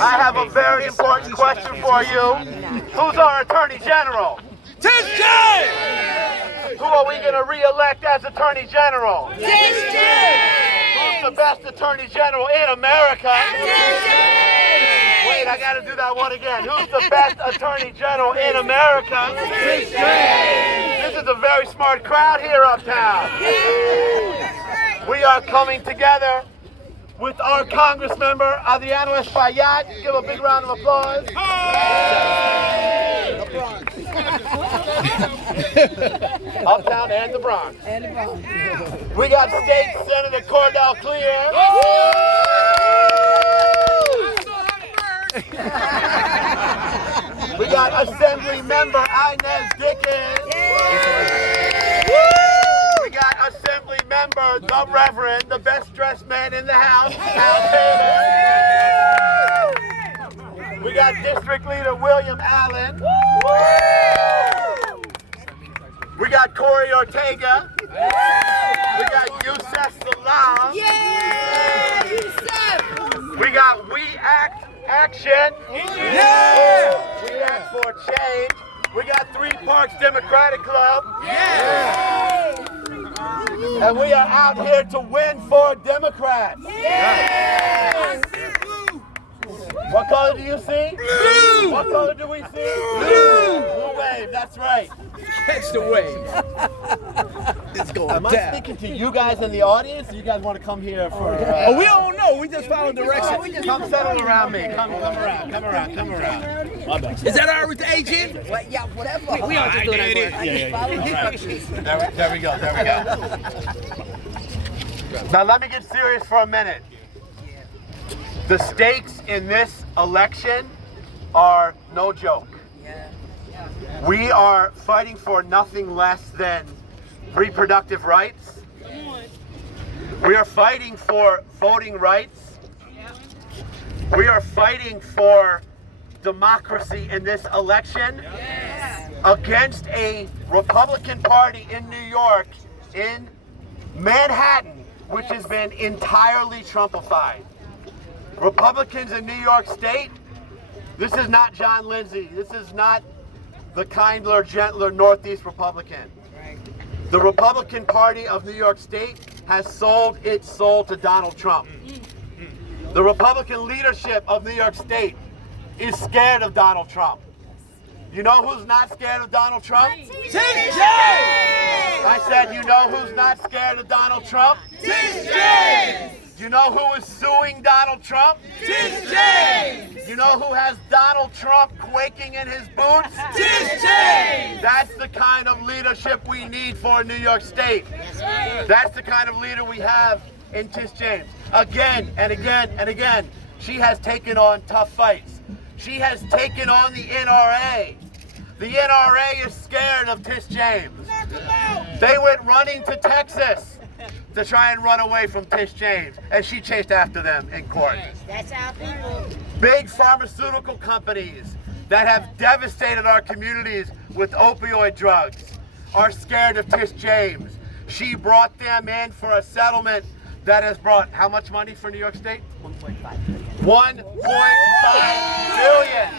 I have a very important question for you. Who's our Attorney General? Tish James! Who are we going to re-elect as Attorney General? Tish James! Who's the best Attorney General in America? Tish James! Wait, I got to do that one again. Who's the best Attorney General in America? Tish James! This is a very smart crowd here uptown. We are coming together with our Congress member, Adriano Espaillat. Give a big round of applause. Uptown and the Bronx. We got State Senator Cordell Clear. We got Assembly Member Inez Dickens. We got Assembly Member, the Reverend, the best dressed man in the house, Al Taylor. We got District Leader William Allen. We got Corey Ortega. We got Yusef Salaam. We got We Act Action. We Act for Change. We got Three Parks Democratic Club. And we are out here to win for Democrats. What color do you see? Blue. What color do we see? Blue. Blue wave, that's right. Catch the wave. It's going Am I down. speaking to you guys in the audience? Or you guys want to come here for... We don't know. We just follow directions. Come settle around me. Come around. Is that our agent? Yeah, whatever. We are just doing our work. I just follow instructions. There we go. Now let me get serious for a minute. The stakes in this election are no joke. We are fighting for nothing less than reproductive rights. We are fighting for voting rights. We are fighting for democracy in this election against a Republican Party in New York, in Manhattan, which has been entirely Trumpified. Republicans in New York State, this is not John Lindsay. This is not the kindler, gentler Northeast Republican. The Republican Party of New York State has sold its soul to Donald Trump. The Republican leadership of New York State is scared of Donald Trump. You know who's not scared of Donald Trump? Tish James! I said, you know who's not scared of Donald Trump? Tish James! You know who is suing Donald Trump? Tish James! You know who has Donald Trump quaking in his boots? Tish James! That's the kind of leadership we need for New York State. That's the kind of leader we have in Tish James. Again and again and again, she has taken on tough fights. She has taken on the NRA. The NRA is scared of Tish James. They went running to Texas to try and run away from Tish James, and she chased after them in court. That's our people. Big pharmaceutical companies that have devastated our communities with opioid drugs are scared of Tish James. She brought them in for a settlement that has brought how much money for New York State? $1.5 billion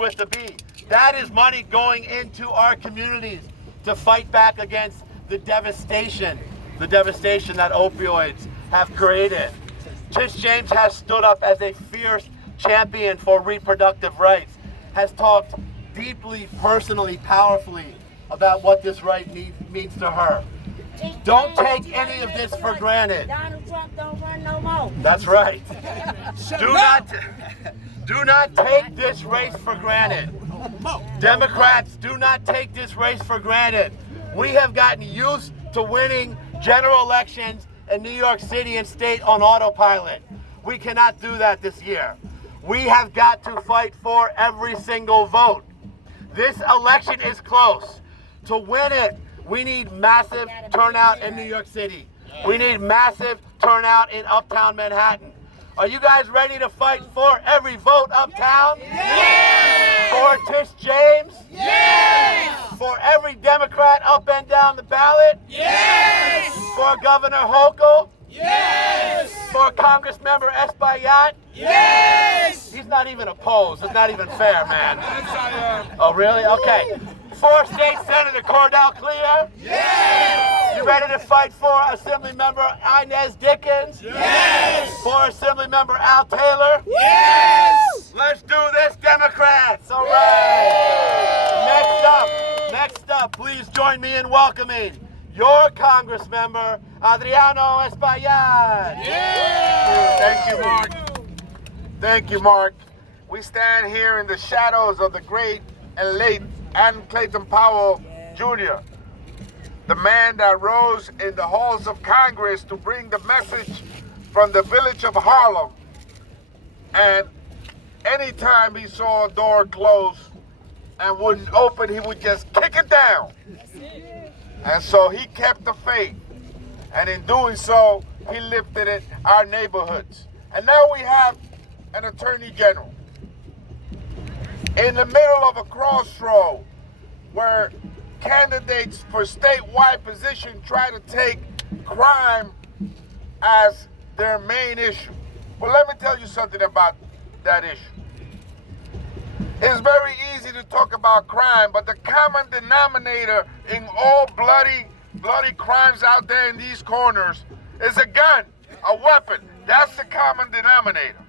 with the B. That is money going into our communities to fight back against the devastation that opioids have created. Tish James has stood up as a fierce champion for reproductive rights, has talked deeply, personally, powerfully about what this right means to her. Don't take any of this for granted. Donald Trump don't run no more. That's right. Do not take this race for granted. Democrats, do not take this race for granted. We have gotten used to winning general elections in New York City and state on autopilot. We cannot do that this year. We have got to fight for every single vote. This election is close. To win it, we need massive turnout in New York City. We need massive turnout in uptown Manhattan. Are you guys ready to fight for every vote uptown? Yes! For Tish James? Yes! For every Democrat up and down the ballot? Yes! For Governor Hochul? Yes! For for Congressmember Espaillat? Yes! He's not even opposed. It's not even fair, man. Yes, I am. Oh, really? Okay. For State Senator Cordell Clear? Yes! You ready to fight for Assemblymember Inez Dickens? Yes! For Assemblymember Al Taylor? Yes! Let's do this, Democrats! All right. Next up, please join me in welcoming your Congressmember, Adriano Espaillat. Yes! Thank you, Mark. Thank you, Mark. We stand here in the shadows of the great and late Ann Clayton Powell Jr., the man that rose in the halls of Congress to bring the message from the village of Harlem. And anytime he saw a door close and wouldn't open, he would just kick it down. And so he kept the faith. And in doing so, he lifted it, our neighborhoods. And now we have an attorney general in the middle of a crossroad where candidates for statewide position try to take crime as their main issue. Well, let me tell you something about that issue. It's very easy to talk about crime, but the common denominator in all bloody crimes out there in these corners is a gun, a weapon. That's the common denominator.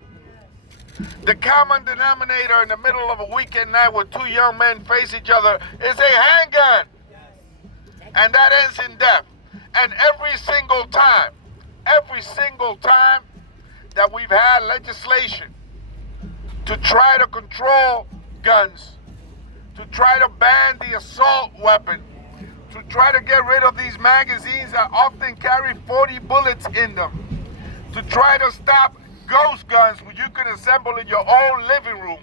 The common denominator in the middle of a weekend night where two young men face each other is a handgun. And that ends in death. And every single time that we've had legislation to try to control guns, to try to ban the assault weapon, to try to get rid of these magazines that often carry 40 bullets in them, to try to stop ghost guns which you can assemble in your own living room.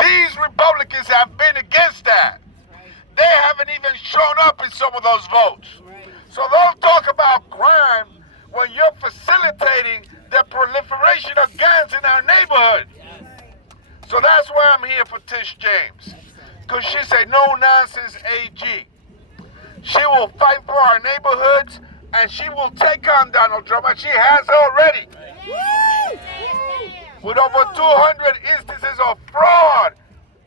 These Republicans have been against that. They haven't even shown up in some of those votes. So don't talk about crime when you're facilitating the proliferation of guns in our neighborhood. So that's why I'm here for Tish James. Because she's a no-nonsense AG. She will fight for our neighborhoods and she will take on Donald Trump, and she has already. With over 200 instances of fraud,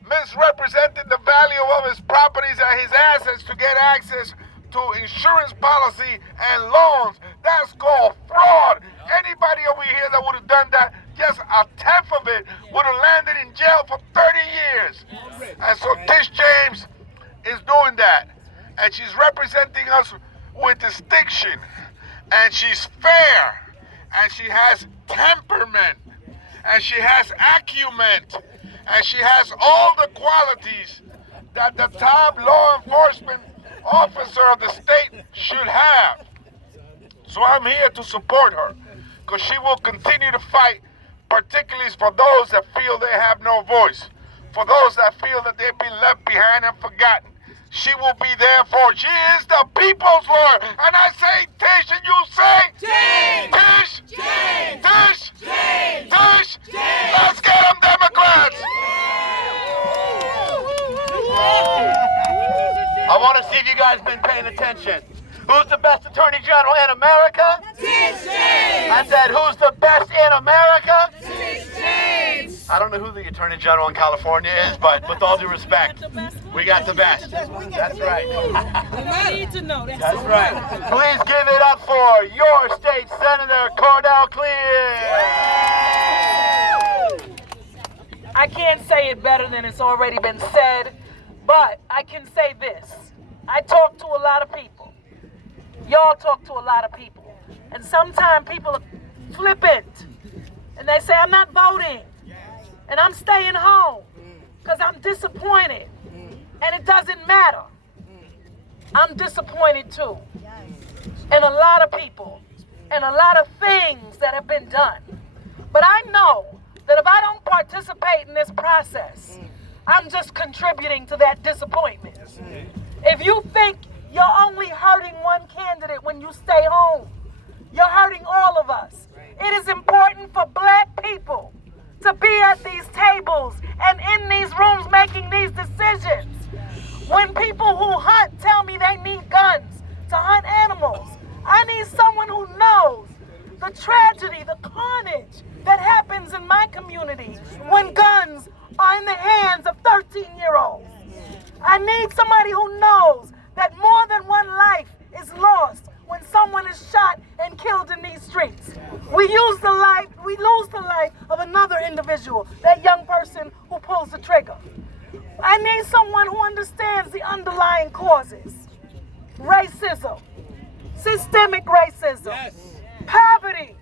misrepresenting the value of his properties and his assets to get access to insurance policy and loans. That's called fraud. Anybody over here that would have done that, just a tenth of it, would have landed in jail for 30 years. And so Tish James is doing that. And she's representing us with distinction. And she's fair. And she has temperament. And she has acumen. And she has all the qualities that the top law enforcement officer of the state should have. So I'm here to support her, because she will continue to fight, particularly for those that feel they have no voice, for those that feel that they've been left behind and forgotten. She will be there for. She is the people's lawyer. And I say Tish, and you say James! Tish! James! Tish! James! Tish! James! Let's get them, Democrats! I want to see if you guys been paying attention. Who's the best attorney general in America? Tish James! I said, who's the best in America? Tish James! I don't know who the attorney general in California is, but with all due respect, we got the best. That's right. We need to know. That's right. Please give it up for your state senator, Cordell Clear. I can't say it better than it's already been said, but I can say this. I talk to a lot of people. Y'all talk to a lot of people. And sometimes people are flippant. And they say, I'm not voting. And I'm staying home because I'm disappointed. And it doesn't matter. I'm disappointed too. And a lot of people and a lot of things that have been done. But I know that if I don't participate in this process, I'm just contributing to that disappointment. If you think you're only hurting one candidate when you stay home, you're hurting all of us. It is important for black people to be at these tables and in these rooms making these decisions. When people who hunt tell me they need guns to hunt animals, I need someone who knows the tragedy, the we lose the life of another individual, that young person who pulls the trigger. I need someone who understands the underlying causes. Racism, systemic racism, poverty.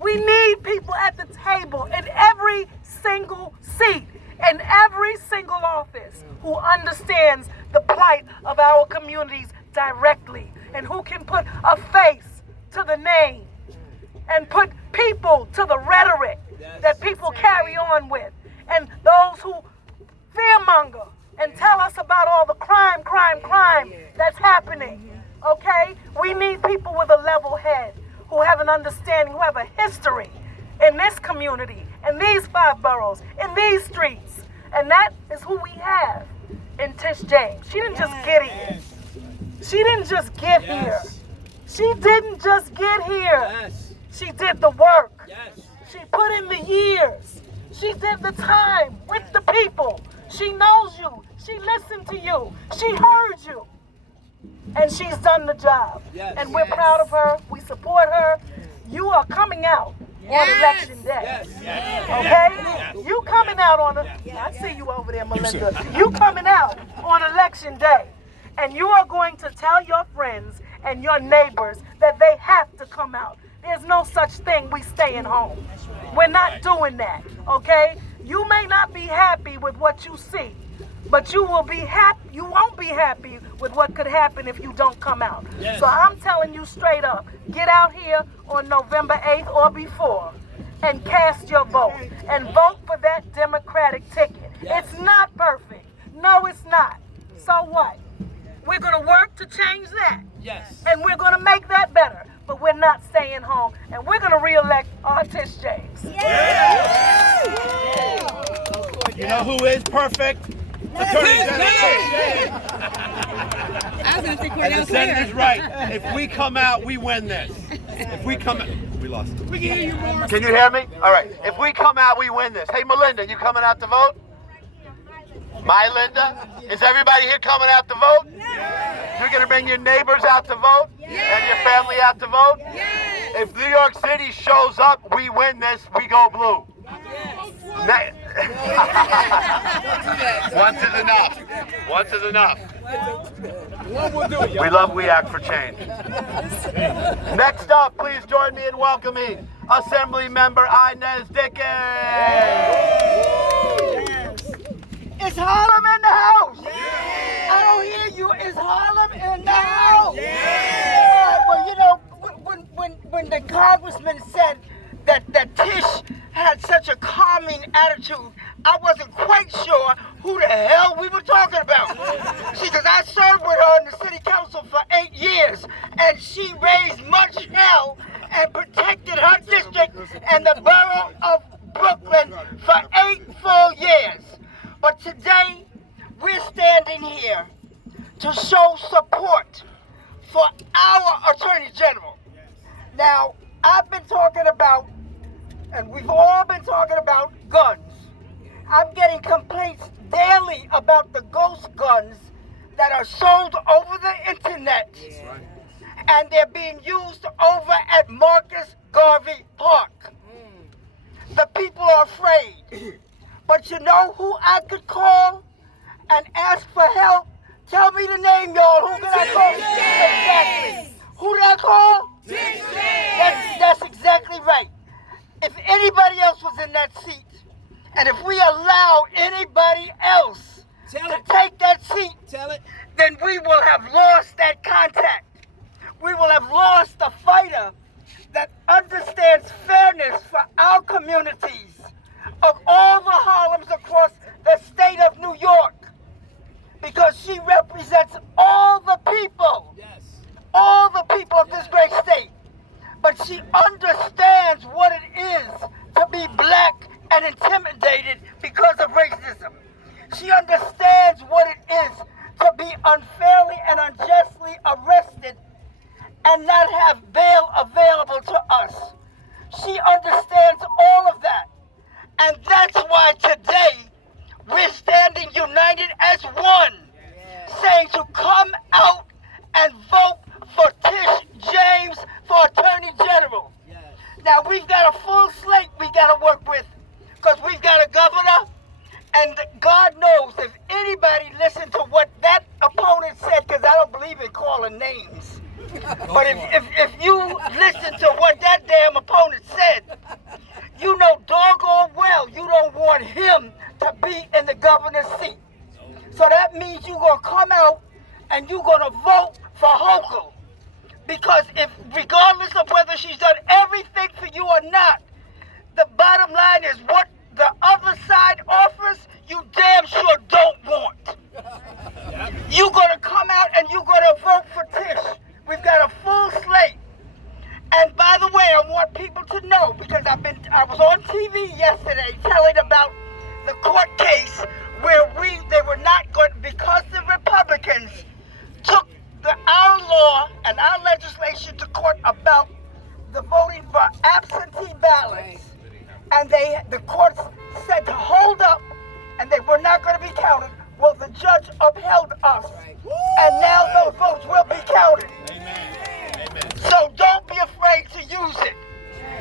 We need people at the table in every single seat, in every single office, who understands the plight of our communities directly, and who can put a face to the name and put people to the rhetoric that people carry on with, and those who fearmonger and tell us about all the crime that's happening. Okay? We need people with a level head, who have an understanding, who have a history in this community, in these 5 boroughs, in these streets. And that is who we have in Tish James. She didn't just get here. She didn't just get here. She didn't just get here. She did the work. She put in the years. She did the time with the people. She knows you. She listened to you. She heard you. And she's done the job. And we're proud of her. We support her. You are coming out on election day. Okay? You coming out on I see you over there, Melinda. You coming out on election day. And you are going to tell your friends and your neighbors that they have to come out. There's no such thing we staying home. We're not doing that, okay? You may not be happy with what you see, but you won't be happy with what could happen if you don't come out. So I'm telling you straight up, get out here on November 8th or before and cast your vote. And vote for that Democratic ticket. It's not perfect. No, it's not. So what? We're going to work to change that. And we're going to make that better. But we're not staying home. And we're going to re-elect Tish James. You know who is perfect? Attorney General Tish James. And the senator's right. If we come out, we win this. If we come out, we lost. We can hear you more. Can you hear me? All right. If we come out, we win this. Hey, Melinda, you coming out to vote? My Linda? Is everybody here coming out to vote? You're going to bring your neighbors out to vote? And your family out to vote? If New York City shows up, we win this, we go blue. Once is enough. Once is enough. We love We Act for Change. Next up, please join me in welcoming Assembly Member Inez Dickens. Is Harlem in the house? I don't hear you. Is Harlem in the house? Well, you know, when the congressman said that Tish had such a calming attitude, I wasn't quite sure who the hell we were talking about. See, because I served with her in the city council for 8 years, and she raised much hell and protected her district and the borough of Brooklyn for 8 full years. But today, we're standing here to show support for our Attorney General. Now, I've been talking about, and we've all been talking about, guns. I'm getting complaints daily about the ghost guns that are sold over the internet. And they're being used over at Marcus Garvey Park. The people are afraid. But you know who I could call and ask for help? Tell me the name, y'all. Who can I call? Exactly. Who did I call? That's exactly right. If anybody else was in that seat, and if we allow anybody else to take that seat, then we will have lost that contact. We will have lost a fighter that understands fairness for our communities of all the Harlems across the state of New York, because she represents all the people, all the people of this great state. But she understands what it is to be black and intimidated because of racism. She understands what it is to be unfairly and unjustly arrested and not have bail available to us. She understands all of that. And that's why today we're standing united as one, saying to come out and vote for Tish James for Attorney General. Now we've got a full slate we got to work with, because we've got a governor, and God knows if anybody listened to what that opponent said, because I don't believe in calling names, but if you listen to what that damn opponent said, you know doggone well you don't want him to be in the governor's seat. So that means you're going to come out and you're going to vote for Hochul. Because if, regardless of whether she's done everything for you or not, the bottom line is what the other side offers, you damn sure don't want. You're going to come out and you're going to vote for Tish. We've got a full slate. And by the way, I want people to know, because I was on TV yesterday telling about the court case where they were not going, because the Republicans took our law and our legislation to court about the voting for absentee ballots, and the courts said to hold up, and they were not going to be counted. Well, the judge upheld us, and now those votes will be counted. So don't be afraid to use it.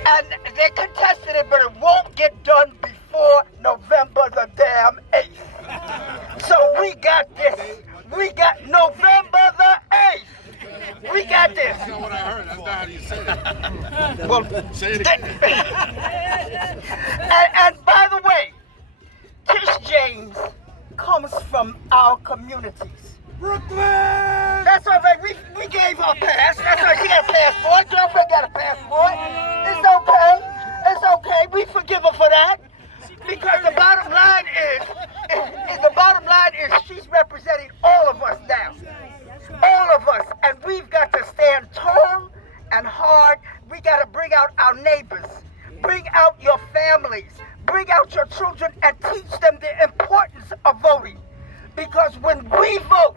And they contested it, but it won't get done before November the damn 8th. So we got this. We got November the 8th. We got this. That's not what I heard. That's not how you say it. Well, Say it again. and by the way, Tish James comes from our communities. Brooklyn! That's all right. We gave her a pass. That's right. She got a passport. Girlfriend got a passport. It's okay. It's okay. We forgive her for that. Because the bottom line is she's representing all of us now. All of us. And we've got to stand tall and hard. We got to bring out our neighbors. Bring out your families. Bring out your children and teach them the importance of voting. Because when we vote,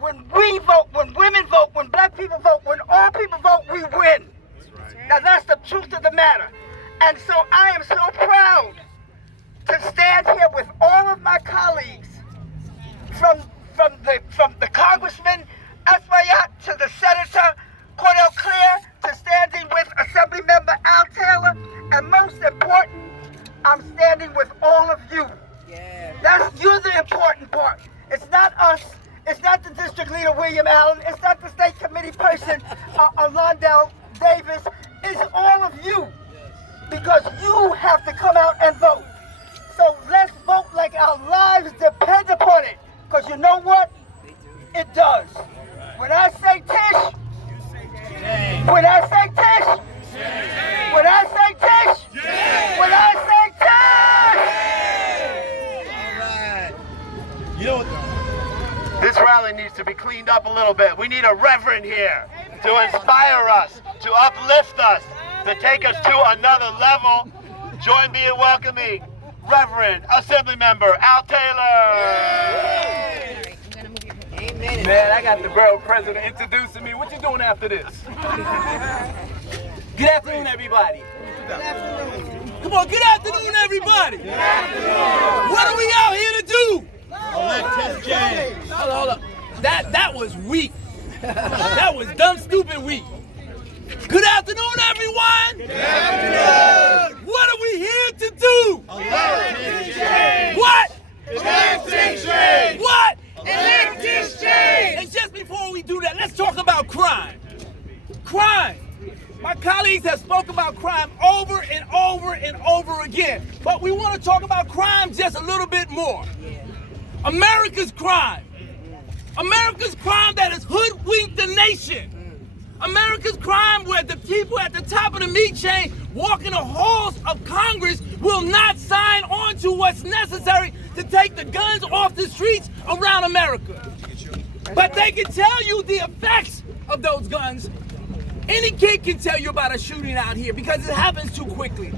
when women vote, when black people vote, when all people vote, we win. Now that's the truth of the matter. And so I am so proud to stand here with all of my colleagues, from the Congressman Espaillat to the Senator Cordell Clear, to standing with Assembly Member Al Taylor, and most important, I'm standing with all of you. You're the important part. It's not us. It's not the district leader, William Allen. It's not the state committee person, Londell Davis. It's all of you. Because you have to come out and vote. So let's vote like our lives depend upon it. Because you know what? It does. When I say Tish, when I say Tish, when I say Tish, when I say Tish! You know, This rally needs to be cleaned up a little bit. We need a reverend here to inspire us, to uplift us, to take us to another level. Join me in welcoming Reverend Assembly Member Al Taylor. man, I got the borough president introducing me. What you doing after this? Good afternoon, everybody. Come on, good afternoon, everybody. What are we out here to do? Elect Tish James. Hold up. That was weak. That was dumb, stupid weak. Good afternoon, everyone. Good afternoon. What are we here to do? Elect Tish James. What? Elect Tish James. What? Elect Tish James. And just before we do that, let's talk about crime. Crime. My colleagues have spoken about crime over and over and over again. But we want to talk about crime just a little bit more. America's crime. America's crime that has hoodwinked the nation. America's crime where the people at the top of the meat chain walking the halls of Congress will not sign on to what's necessary to take the guns off the streets around America. But they can tell you the effects of those guns. Any kid can tell you about a shooting out here because it happens too quickly.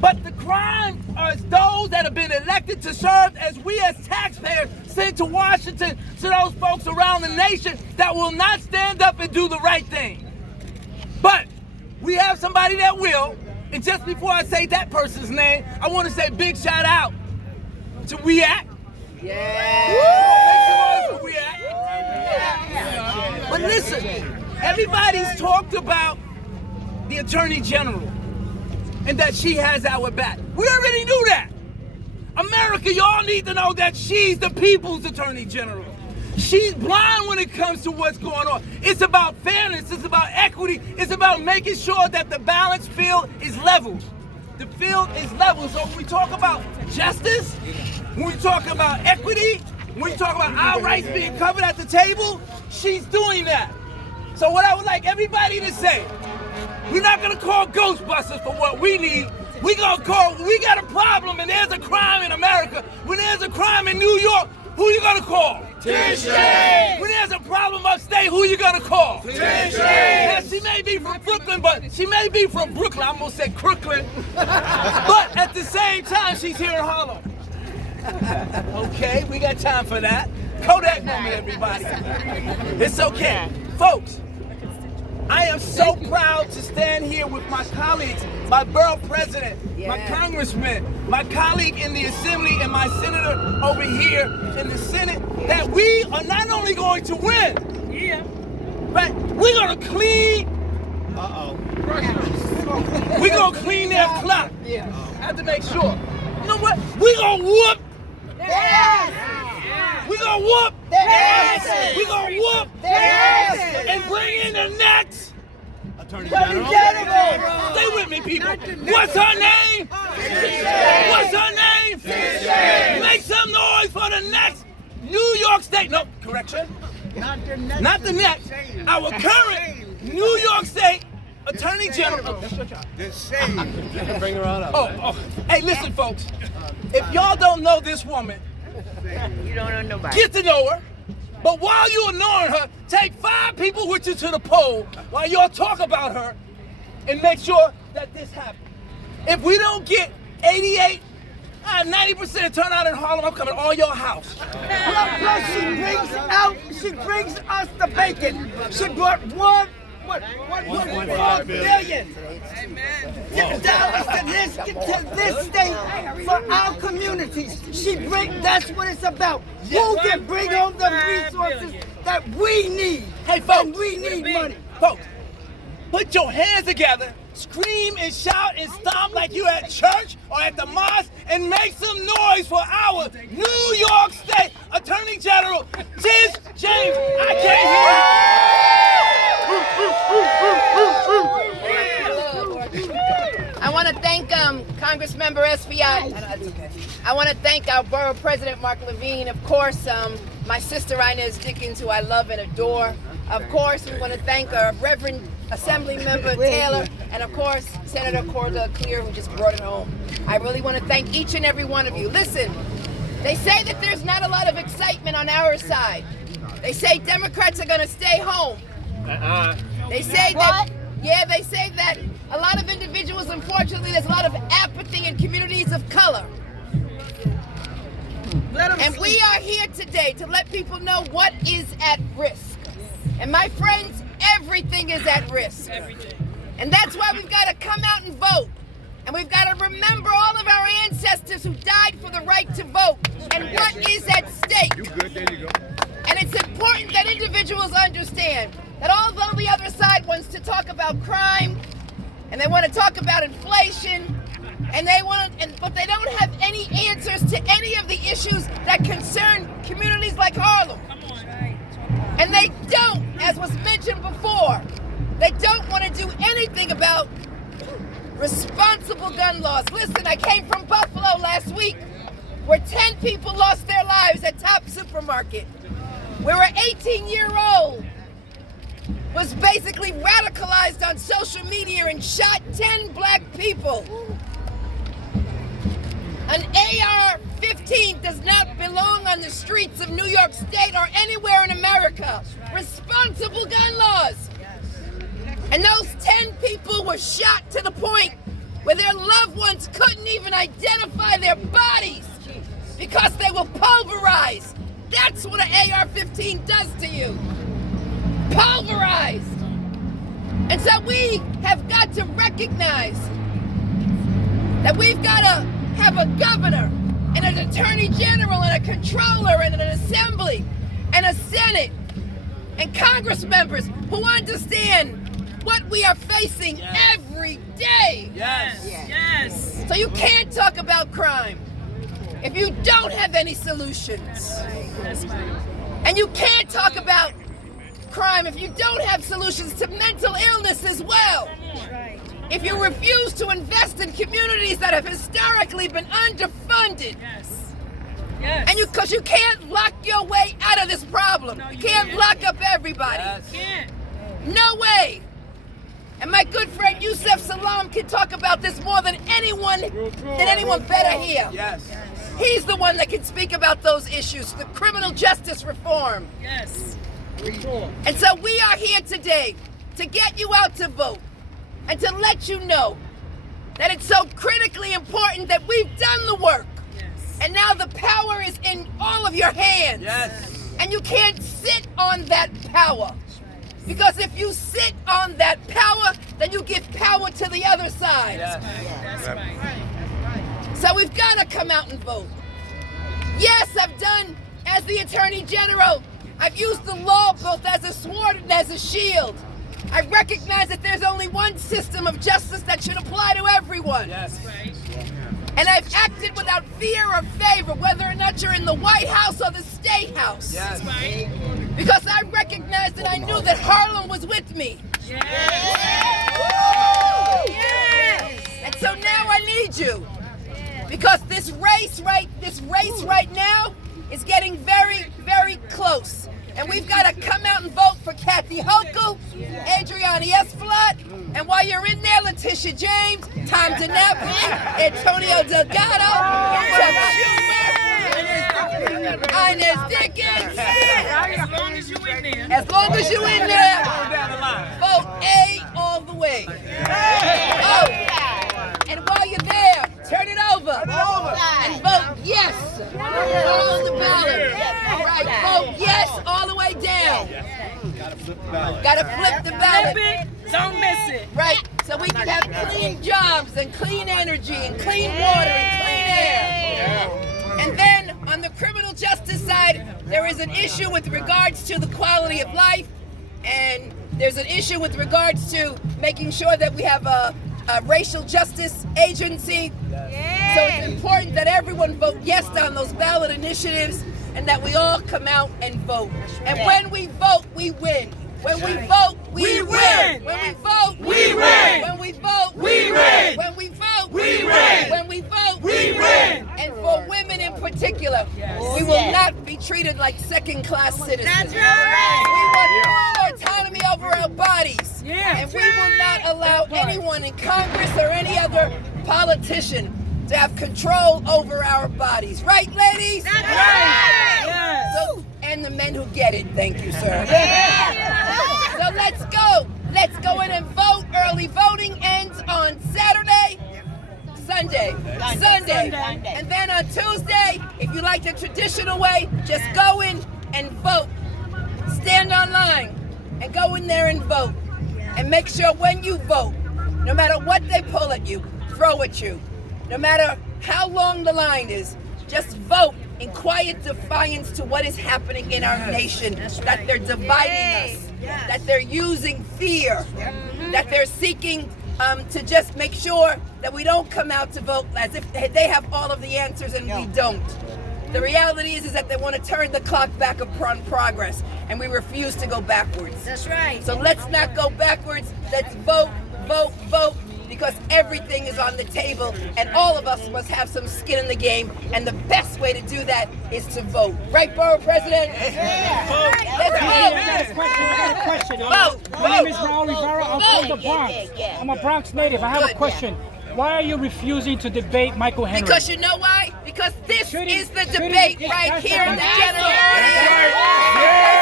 But the crime are those that have been elected to serve as we as taxpayers send to Washington to those folks around the nation that will not stand up and do the right thing. But we have somebody that will. And just before I say that person's name, I want to say big shout out to React. Yeah. Make some noise for React. But listen, everybody's talked about the Attorney General. and that she has our back. We already knew that. America, y'all need to know that she's the people's attorney general. She's blind when it comes to what's going on. It's about fairness, it's about equity, it's about making sure that the balance field is level. The field is level. So when we talk about justice, when we talk about equity, when we talk about our rights being covered at the table, she's doing that. So what I would like everybody to say, we're not gonna call Ghostbusters for what we need. We got a problem and there's a crime in America. When there's a crime in New York, who you gonna call? Tish James. When there's a problem upstate, who you gonna call? Tish Yeah, James. she may be from Brooklyn, but she may be from Brooklyn. I almost said Crooklyn. But at the same time, she's here in Harlem. Okay, we got time for that. Kodak moment, everybody. It's okay. Folks, I am so proud to stand here with my colleagues, my borough president, my congressman, my colleague in the assembly, and my senator over here in the Senate, that we are not only going to win, but we're going to clean. We're going to clean their clock. I have to make sure. You know what? We're going to whoop. We're going to whoop. We're going to whoop. And bring in the next Attorney General. Stay with me, people. What's her name? What's her name? Make some noise for the next New York State. No, correction. Not the next. Our current New York State Attorney General. Oh, that's your job. Bring her on up. Oh. Hey, listen, folks. If y'all don't know this woman, You don't know nobody. get to know her. But while you're knowing her, take 5 people with you to the poll while y'all talk about her and make sure that this happens. If we don't get 88, 90% turnout in Harlem, I'm coming to all your house. Plus she brings us the bacon. She brought $1.4 billion dollars to this state for our communities. That's what it's about. Who can bring home the resources that we need? Hey, folks. And we need money. Folks, put your hands together, scream and shout and stomp like you at church or at the mosque, and make some noise for our New York State Attorney General, Tish James. I can't I want to thank Congressmember Espaillat. I want to thank our borough president, Mark Levine. Of course, my sister Inez Dickens, who I love and adore. Of course, we want to thank our Reverend Assembly Member Taylor, and of course, Senator Corda Clear, who just brought it home. I really want to thank each and every one of you. Listen, they say that there's not a lot of excitement on our side. They say Democrats are going to stay home. They say that, they say that a lot of individuals, unfortunately, there's a lot of apathy in communities of color. And we are here today to let people know what is at risk. And my friends, everything is at risk. And that's why we've got to come out and vote. And we've got to remember all of our ancestors who died for the right to vote and what is at stake. And it's important that individuals understand that although the other side wants to talk about crime and they want to talk about inflation, but they don't have any answers to any of the issues that concern communities like Harlem. And they don't, as was mentioned before, they don't want to do anything about responsible gun laws. Listen, I came from Buffalo last week where 10 people lost their lives at Top Supermarket, where an 18-year-old was basically radicalized on social media and shot 10 black people. An AR-15 does not belong on the streets of New York State or anywhere in America. Responsible gun laws. And those 10 people were shot to the point where their loved ones couldn't even identify their bodies because they were pulverized. That's what an AR-15 does to you. Pulverized. And so we have got to recognize that we've got to have a governor and an attorney general and a controller and an assembly and a senate and Congress members who understand what we are facing every day. Yes. Yes. So you can't talk about crime if you don't have any solutions. That's right. And you can't talk about crime if you don't have solutions to mental illness as well. Right. If you refuse to invest in communities that have historically been underfunded. Yes. Yes. And because you can't lock your way out of this problem. No, you can't lock up everybody. Yes. You can't. No way. And my good friend Yusef Salaam can talk about this more than anyone better here. Yes. He's the one that can speak about those issues, the criminal justice reform. Yes. And so we are here today to get you out to vote and to let you know that it's so critically important that we've done the work. Yes. And now the power is in all of your hands. Yes. And you can't sit on that power. Because if you sit on that power, then you give power to the other side. Yes. That's right. So we've got to come out and vote. Yes, I've done as the Attorney General. I've used the law both as a sword and as a shield. I recognize that there's only one system of justice that should apply to everyone. Yes. Right. And I've acted without fear or favor, whether or not you're in the White House or the State House. Yes. Right. Because I recognized and I knew that Harlem was with me. Yes. Yes. And so now I need you. Because this race right now is getting very, very close. And we've got to come out and vote for Kathy Hochul, Adriana Esplat, and while you're in there, Letitia James, Tom DiNapoli, Antonio Delgado, Chuck Schumer, Inez Dickens. As long as you're in there. As long as you're in there, vote A all the way. Oh, and while you're there, turn it over and vote yes on the ballot. Right, vote yes all the way down. Gotta flip the ballot. Don't miss it. Right, so we can have clean jobs and clean energy and clean water and clean air. And then on the criminal justice side, there is an issue with regards to the quality of life, and there's an issue with regards to making sure that we have a racial justice agency. So it's important that everyone vote yes on those ballot initiatives and that we all come out and vote. And when we vote, we win. When we vote, we win. When we vote, we win. When we vote, we win. When we vote, we win. When we vote, we win. And for women in particular, we will not be treated like second-class citizens. That's right. We want full autonomy over our bodies. And we will not allow anyone in Congress or any other politician to have control over our bodies. Right, ladies? That's right. So, and the men who get it. Thank you, sir. So let's go. Let's go in and vote. Early voting ends on Sunday. And then on Tuesday, if you like the traditional way, just go in and vote. Stand online and go in there and vote. And make sure when you vote, no matter what they pull at you, throw at you, no matter how long the line is, just vote in quiet defiance to what is happening in our nation, that they're dividing us, that they're using fear, that they're seeking to just make sure that we don't come out to vote as if they have all of the answers and we don't. The reality is that they want to turn the clock back upon progress, and we refuse to go backwards. That's right. So let's not go backwards. Let's vote, vote, vote, because everything is on the table, and all of us must have some skin in the game, and the best way to do that is to vote. Right, Borough President? Yeah. Let's vote. I have a question. Vote. My name is Raul Rivera. I'm from the Bronx. I'm a Bronx native. I have a question. Why are you refusing to debate Michael Henry? Because you know why? Because this is the debate right here in the general audience.